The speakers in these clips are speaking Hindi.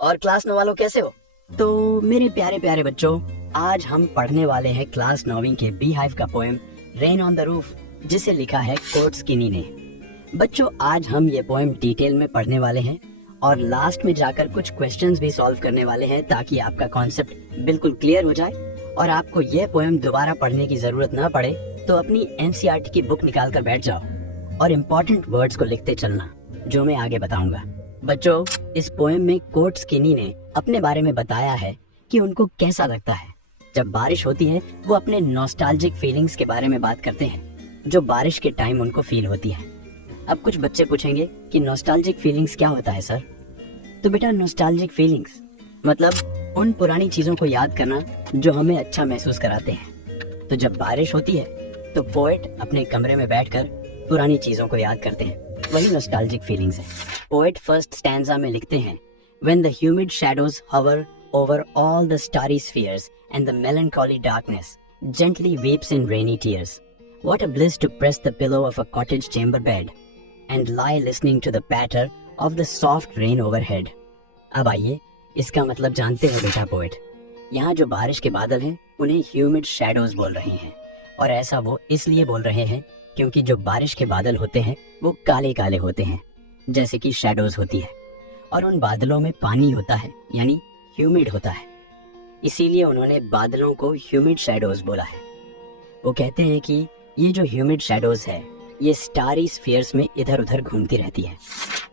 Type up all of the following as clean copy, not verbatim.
और क्लास 9 वालों कैसे हो? तो मेरे प्यारे प्यारे बच्चों, आज हम पढ़ने वाले हैं क्लास 9वीं के बी हाइव का poem rain on the roof, जिसे लिखा है कोर्ट स्किनी ने। बच्चों, आज हम ये पोएम डिटेल में पढ़ने वाले हैं और लास्ट में जाकर कुछ क्वेश्चंस भी सॉल्व करने वाले हैं, ताकि आपका कॉन्सेप्ट बिल्कुल क्लियर हो जाए और आपको यह पोएम दोबारा पढ़ने की जरूरत न पड़े। तो अपनी एनसीईआरटी की बुक निकाल कर बैठ जाओ और इम्पोर्टेंट वर्ड्स को लिखते चलना, जो मैं आगे बताऊंगा। बच्चों, इस पोएम में कोर्ट स्किनी ने अपने बारे में बताया है कि उनको कैसा लगता है जब बारिश होती है। वो अपने नॉस्टैल्जिक फीलिंग्स के बारे में बात करते हैं जो बारिश के टाइम उनको फील होती है। अब कुछ बच्चे पूछेंगे कि नॉस्टैल्जिक फीलिंग्स क्या होता है सर? तो बेटा, नॉस्टैल्जिक फीलिंग्स मतलब उन पुरानी चीजों को याद करना जो हमें अच्छा महसूस कराते हैं। तो जब बारिश होती है तो पोएट अपने कमरे में बैठकर पुरानी चीजों को याद करते हैं, वही नॉस्टैल्जिक फीलिंग्स है। पोएट फर्स्ट स्टैंजा में लिखते हैं, When the humid shadows hover over all the starry spheres and the melancholy darkness gently weeps in rainy tears. What a bliss to press the pillow of a cottage chamber bed and lie listening to the patter of the soft rain overhead. अब आइए, इसका मतलब जानते हैं बेटा पोएट। यहाँ जो बारिश के बादल हैं उन्हें ह्यूमिड शैडोज बोल रहे हैं, और ऐसा वो इसलिए बोल रहे हैं क्योंकि जो बारिश के बादल होते हैं वो काले काले होते हैं, जैसे कि शैडोज होती है, और उन बादलों में पानी होता है, यानी ह्यूमिड होता है। इसीलिए उन्होंने बादलों को ह्यूमिड शैडोज बोला है। वो कहते हैं कि ये जो ह्यूमिड शैडोज है ये स्टारी स्फीयर्स में इधर उधर घूमती रहती है।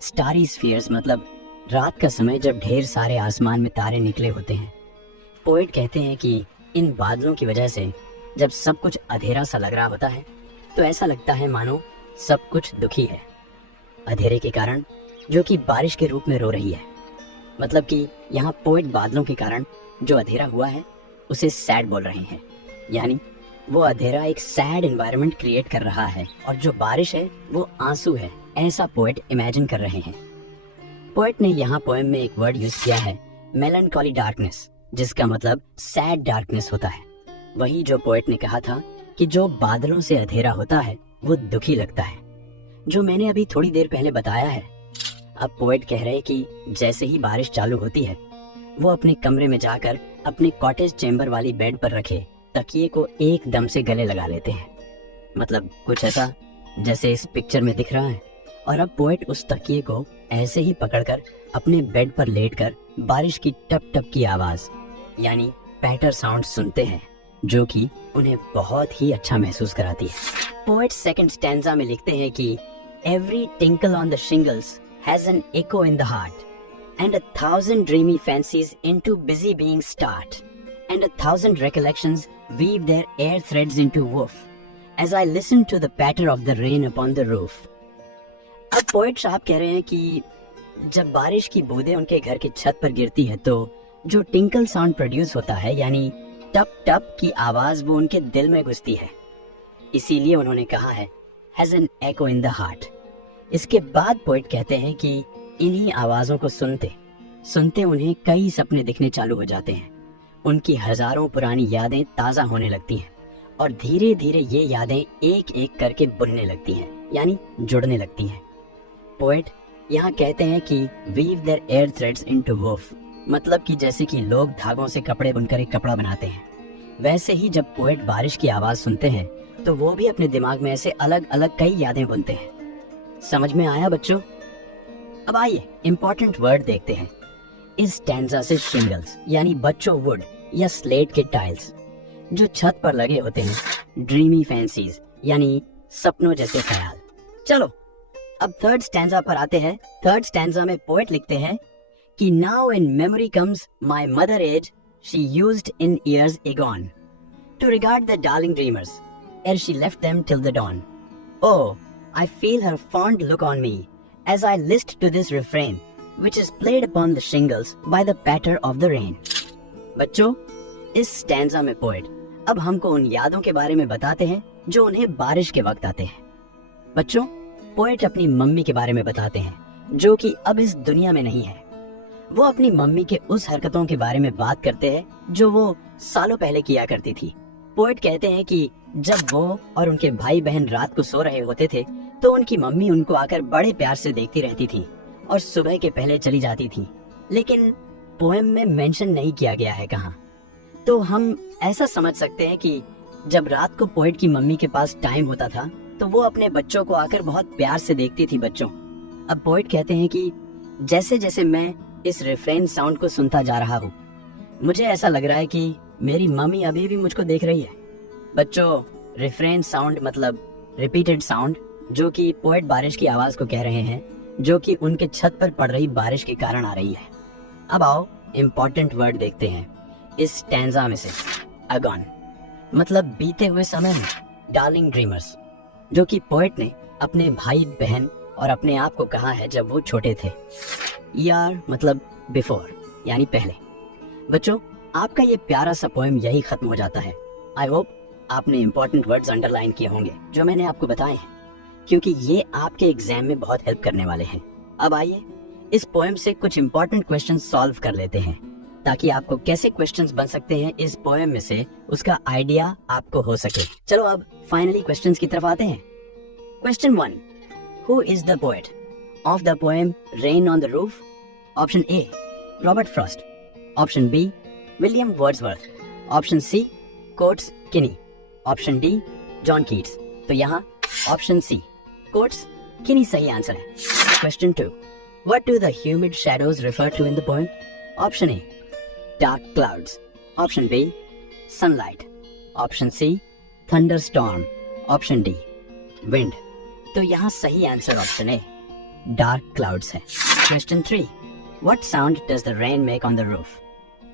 स्टारी स्फीयर्स मतलब रात का समय जब ढेर सारे आसमान में तारे निकले होते हैं। पोएट कहते हैं कि इन बादलों की वजह से जब सब कुछ अंधेरा सा लग रहा होता है तो ऐसा लगता है मानो सब कुछ दुखी है, अंधेरे के कारण, जो कि बारिश के रूप में रो रही है। मतलब कि यहाँ पोएट बादलों के कारण जो अंधेरा हुआ है उसे सैड बोल रहे हैं, यानी वो अंधेरा एक सैड एनवायरनमेंट क्रिएट कर रहा है और जो बारिश है वो आंसू है, ऐसा पोएट इमेजिन कर रहे हैं। पोएट ने यहाँ पोएम में एक वर्ड यूज किया है, मेलनकॉली डार्कनेस, जिसका मतलब सैड डार्कनेस होता है। वही जो पोएट ने कहा था कि जो बादलों से अंधेरा होता है वो दुखी लगता है, जो मैंने अभी थोड़ी देर पहले बताया है। अब पोएट कह रहे हैं कि जैसे ही बारिश चालू होती है वो अपने कमरे में जाकर अपने कॉटेज चेंबर वाली बेड पर रखे तकिए को एकदम से गले लगा लेते हैं, मतलब कुछ ऐसा जैसे इस पिक्चर में दिख रहा है। और अब पोएट उस तकिए को ऐसे ही पकड़कर अपने बेड पर लेटकर बारिश की टप टप की आवाज यानी पैटर साउंड सुनते हैं, जो कि उन्हें बहुत ही अच्छा महसूस कराती है। पोएट सेकंड स्टैंजा में लिखते हैं कि every tinkle on the shingles has an echo in the heart, and 1,000 dreamy fancies into busy being start, and 1,000 recollections weave their air threads into woof, as I listen to the patter of the rain upon the roof. अब पोएट साहब कह रहे हैं कि जब बारिश की बूंदें उनके घर की छत पर गिरती है तो जो टिंकल साउंड प्रोड्यूस होता है, यानी टप टप की आवाज, वो उनके दिल में घुसती है। इसीलिए उन्होंने कहा है has an echo in the heart। इसके बाद पोएट कहते हैं कि इन्हीं आवाजों को सुनते सुनते उन्हें कई सपने दिखने चालू हो जाते हैं। उनकी हजारों पुरानी यादें ताजा होने लगती हैं और धीरे धीरे ये यादें एक एक करके बुनने लगती हैं, यानी जुड़ने लगती हैं। पोएट यहाँ कहते हैं कि weave their air threads into woof, मतलब कि जैसे कि लोग धागों से कपड़े बुनकर एक कपड़ा बनाते हैं, वैसे ही जब पोएट बारिश की आवाज सुनते हैं तो वो भी अपने दिमाग में ऐसे अलग अलग कई यादें बुनते हैं। समझ में आया बच्चों? अब आइए इंपॉर्टेंट वर्ड देखते हैं। इस स्टैंजा से शिंगल्स यानी बच्चों वुड या स्लेट के टाइल्स जो छत पर लगे होते हैं, ड्रीमी फैंसीज यानी सपनों जैसे ख्याल। चलो अब थर्ड स्टैंजा पर आते हैं। थर्ड स्टैंजा में पोएट लिखते हैं कि now in memory comes my mother as she used in years agone to regard the darling dreamers ere she left them till the dawn. Oh, I feel her fond look on me as I list to this refrain, which is played upon the shingles by the patter of the rain. बच्चों, इस स्टैंजा में पोएट अब हमको उन यादों के बारे में बताते हैं जो उन्हें बारिश के वक्त आते हैं। बच्चों, पोएट अपनी मम्मी के बारे में बताते हैं जो कि अब इस दुनिया में नहीं है। वो अपनी मम्मी के उस हरकतों के बारे में बात करते हैं जो वो सालों पहले किया करती थी। पोएट कहते हैं कि जब वो और उनके भाई बहन रात को सो रहे होते थे तो उनकी मम्मी उनको आकर बड़े प्यार से देखती रहती थी और सुबह के पहले चली जाती थी। लेकिन पोएम में मेंशन नहीं किया गया है कहाँ। तो हम ऐसा समझ सकते हैं कि जब रात को पोएट की मम्मी के पास टाइम होता था तो वो अपने बच्चों को आकर बहुत प्यार से देखती थी। बच्चों, अब पोएट कहते हैं कि जैसे जैसे मैं इस रिफ्रेन साउंड को सुनता जा रहा हूँ, मुझे ऐसा लग रहा है कि मेरी मम्मी अभी भी मुझको देख रही है। बच्चों, रिफ्रेन साउंड मतलब रिपीटेड साउंड, जो कि पोएट बारिश की आवाज को कह रहे हैं, जो कि उनके छत पर पड़ रही बारिश के कारण आ रही है। अब आओ इम्पोर्टेंट वर्ड देखते हैं इस स्टैंजा में से। अगॉन मतलब बीते हुए समय में, डार्लिंग ड्रीमर्स, जो कि पोएट ने अपने भाई बहन और अपने आप को कहा है जब वो छोटे थे। ईयर मतलब बिफोर यानी पहले। बच्चों, आपका ये प्यारा सा पोएम यही खत्म हो जाता है। आई होप आपने इंपॉर्टेंट वर्ड्स अंडरलाइन किए होंगे जो मैंने आपको बताए हैं, क्योंकि ये आपके एग्जाम में बहुत हेल्प करने वाले हैं। अब आइए इस पोएम से कुछ इंपॉर्टेंट क्वेश्चन सॉल्व कर लेते हैं, ताकि आपको कैसे क्वेश्चंस बन सकते हैं इस पोएम में से उसका आइडिया आपको हो सके। चलो अब फाइनली क्वेश्चंस की तरफ आते हैं। Question 1, who is the poet of the poem rain on the roof? Option A, Robert Frost. Option B, William Wordsworth. Option C, Coates Kinney. Option D, John Keats. तो यहाँ ऑप्शन सी, कोट्स किनी सही आंसर है। Question 2, what do the humid shadows refer to in the poem? Option A, dark clouds. Option B, sunlight. Option C, thunderstorm. Option D, wind. तो यहाँ सही answer option A, dark clouds है। Question 3, what sound does the rain make on the roof?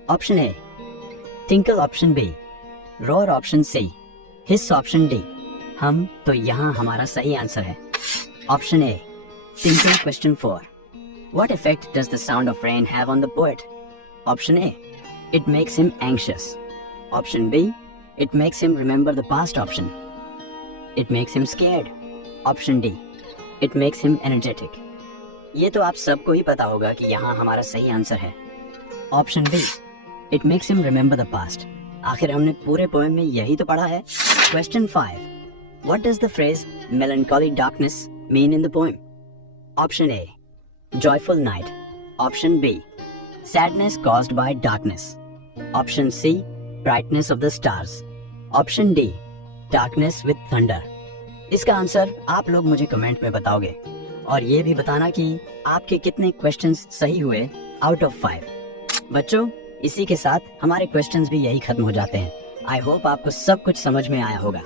Option A, tinkle. Option B, roar. Option C, hiss. Option D, हम। तो यहाँ हमारा सही आंसर है option A, tinkle. Question 4, what effect does the sound of rain have on the poet? Option A, it makes him anxious. Option B, it makes him remember the past. Option, it makes him scared. Option D, it makes him energetic. ये तो आप सबको ही पता होगा कि यहाँ हमारा सही आंसर है option B, it makes him remember the past. आखिर हमने पूरे पोएम में यही तो पढ़ा है। Question 5, what does the phrase melancholy darkness mean in the poem? Option A, joyful night. Option B, sadness caused by darkness. Option C, brightness of the stars. Option D, darkness with thunder. इसका आंसर आप लोग मुझे कमेंट में बताओगे, और ये भी बताना कि आपके कितने क्वेश्चंस सही हुए आउट ऑफ 5। बच्चों, इसी के साथ हमारे क्वेश्चंस भी यही खत्म हो जाते हैं। आई होप आपको सब कुछ समझ में आया होगा,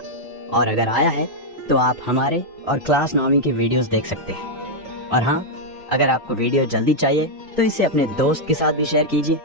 और अगर आया है तो आप हमारे और क्लास 9वीं के वीडियोस देख सकते हैं। और हाँ, अगर आपको वीडियो जल्दी चाहिए तो इसे अपने दोस्त के साथ भी शेयर कीजिए।